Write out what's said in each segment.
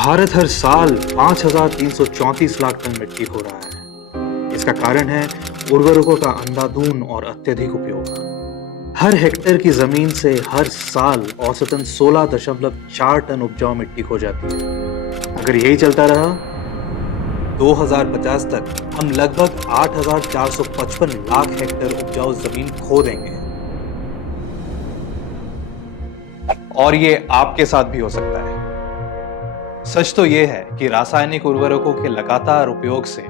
भारत हर साल 5,334 लाख टन मिट्टी खो रहा है। इसका कारण है उर्वरकों का अंधाधुंध और अत्यधिक उपयोग। हर हेक्टेयर की जमीन से हर साल औसतन 16.4 टन उपजाऊ मिट्टी खो जाती है। अगर यही चलता रहा 2050 तक हम लगभग 8,455 लाख हेक्टेयर उपजाऊ जमीन खो देंगे। और ये आपके साथ भी हो सकता है। सच तो यह है कि रासायनिक उर्वरकों के लगातार उपयोग से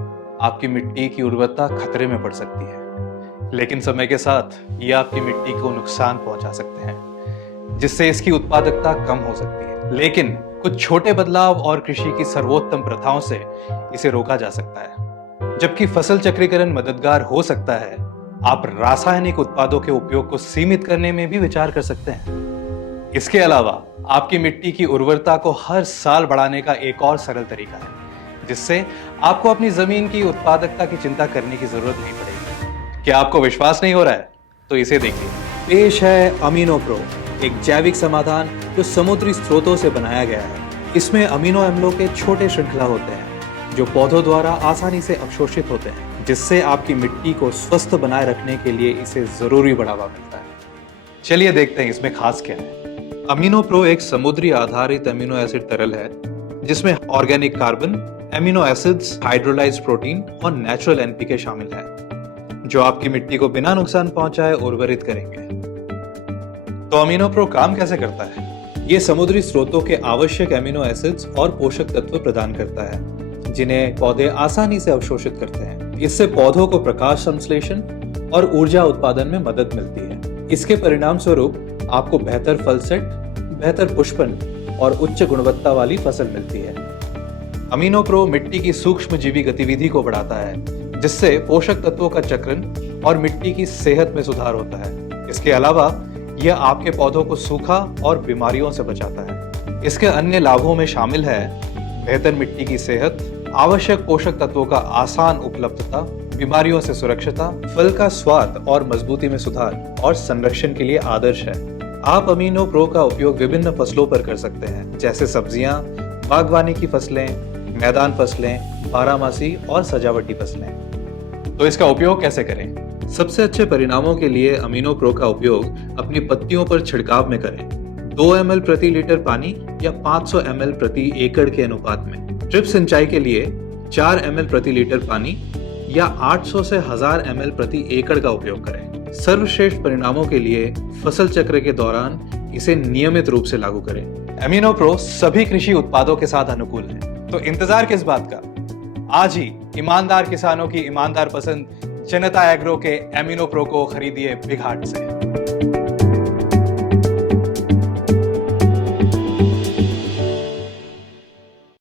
आपकी मिट्टी की उर्वरता खतरे में पड़ सकती है, लेकिन समय के साथ ये आपकी मिट्टी को नुकसान पहुंचा सकते हैं, जिससे इसकी उत्पादकता कम हो सकती है। लेकिन कुछ छोटे बदलाव और कृषि की सर्वोत्तम प्रथाओं से इसे रोका जा सकता है। जबकि फसल चक्रीकरण मददगार हो सकता है, आप रासायनिक उत्पादों के उपयोग को सीमित करने में भी विचार कर सकते हैं। इसके अलावा आपकी मिट्टी की उर्वरता को हर साल बढ़ाने का एक और सरल तरीका है, जिससे आपको अपनी जमीन की उत्पादकता की चिंता करने की जरूरत नहीं पड़ेगी। क्या आपको विश्वास नहीं हो रहा है? तो इसे देखिए। पेश है अमीनो प्रो, एक जैविक समाधान जो समुद्री स्रोतों से बनाया गया है। इसमें अमीनो अम्लों के छोटे श्रृंखला होते हैं जो पौधों द्वारा आसानी से अवशोषित होते हैं, जिससे आपकी मिट्टी को स्वस्थ बनाए रखने के लिए इसे जरूरी बढ़ावा मिलता है। चलिए देखते हैं इसमें खास क्या है। अमीनो प्रो एक समुद्री आधारित अमीनो एसिड तरल है, जिसमें organic carbon, amino acids, hydrolysed protein और नेचुरल एनपीके शामिल है, जो आपकी मिट्टी को बिना नुकसान पहुंचाए उर्वरित करेंगे। तो अमीनो प्रो काम कैसे करता है? ये समुद्री स्रोतों के आवश्यक अमीनो एसिड्स और पोषक तत्व प्रदान करता है, जिन्हें पौधे आसानी से अवशोषित करते हैं। इससे पौधों को प्रकाश संश्लेषण और ऊर्जा उत्पादन में मदद मिलती है। इसके परिणाम स्वरूप आपको बेहतर फल सेट, बेहतर पुष्पन और उच्च गुणवत्ता वाली फसल मिलती है। अमीनो प्रो मिट्टी की सूक्ष्म जीवी गतिविधि को बढ़ाता है, जिससे पोषक तत्वों का चक्रण और मिट्टी की सेहत में सुधार होता है। इसके अलावा यह आपके पौधों को सूखा और बीमारियों से बचाता है। इसके अन्य लाभों में शामिल है बेहतर मिट्टी की सेहत, आवश्यक पोषक तत्वों का आसान उपलब्धता, बीमारियों से सुरक्षता, फल का स्वाद और मजबूती में सुधार और संरक्षण के लिए आदर्श है। आप अमीनो प्रो का उपयोग विभिन्न फसलों पर कर सकते हैं, जैसे सब्जियां, बागवानी की फसलें, मैदान फसलें, बारहमासी और सजावटी फसलें। तो इसका उपयोग कैसे करें? सबसे अच्छे परिणामों के लिए अमीनो प्रो का उपयोग अपनी पत्तियों पर छिड़काव में करें। 2 ml प्रति लीटर पानी या 500 ml प्रति एकड़ के अनुपात में। ड्रिप सिंचाई के लिए 4 ml प्रति लीटर पानी या 800 से 1000 ml प्रति एकड़ का उपयोग करें। सर्वश्रेष्ठ परिणामों के लिए फसल चक्र के दौरान इसे नियमित रूप से लागू करें। अमीनो प्रो सभी कृषि उत्पादों के साथ अनुकूल है, तो इंतजार किस बात का? आज ही ईमानदार किसानों की ईमानदार पसंद जनता एग्रो के अमीनो प्रो को खरीदिए बिग हार्ट से।